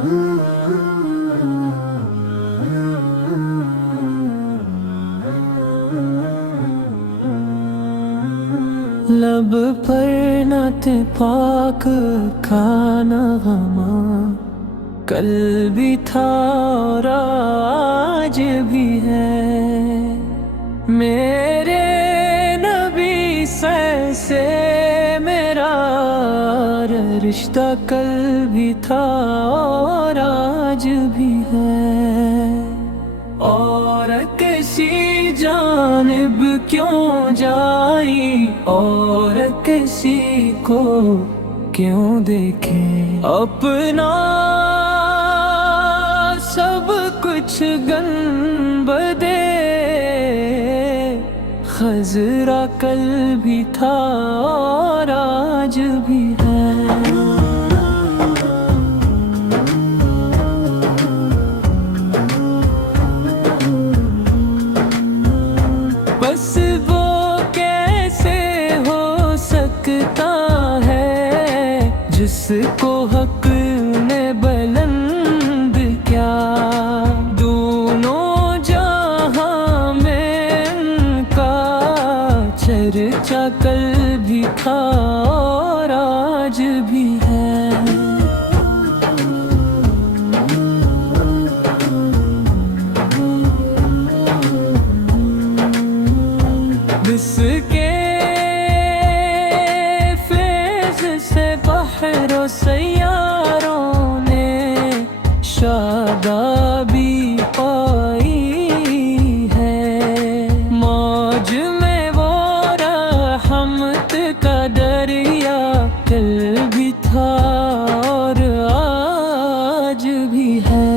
लब पर नत पाक खाना गमा, कल भी था और आज भी है। मेरे नबी से मेरा रिश्ता कल भी था और आज भी है। और किसी जानिब क्यों जाई, और किसी को क्यों देखे, अपना सब कुछ गंबदे खजरा कल भी था और आज भी है। बस वो कैसे हो सकता है जिसको हक ने बुलंद क्या, दोनों जहां में उनका चर्चा कल भी था और आज भी है। जिसके फैज़ से बहरों सैयारों ने शादाबी पाई है, मौज में वो रहमत का दरिया कल भी था और आज भी है।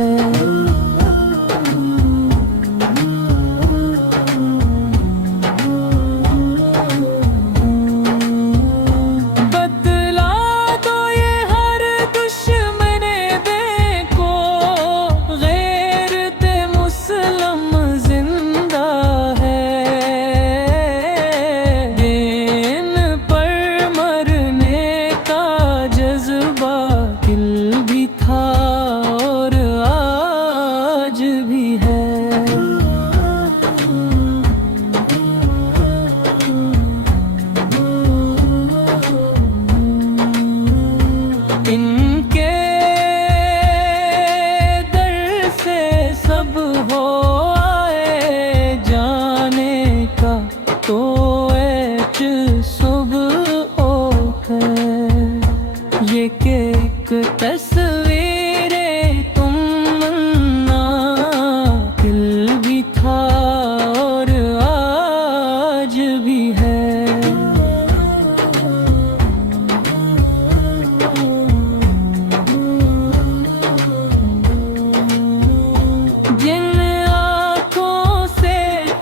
इनके दर से सब हो आए जाने का तो ऐच सुबह ओ है। ये के एक तस्वीरे तुम मन्ना दिल भी था और आज भी है। जिन आँखों से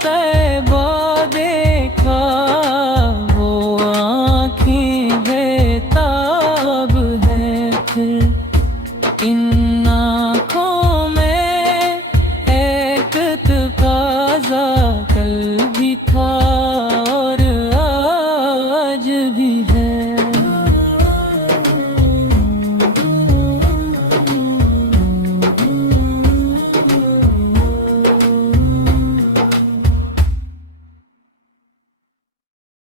तैबा देखा वो आँखें बेताब है, फिर इन आँखों में एक तकाज़ा कल भी था और आज भी है।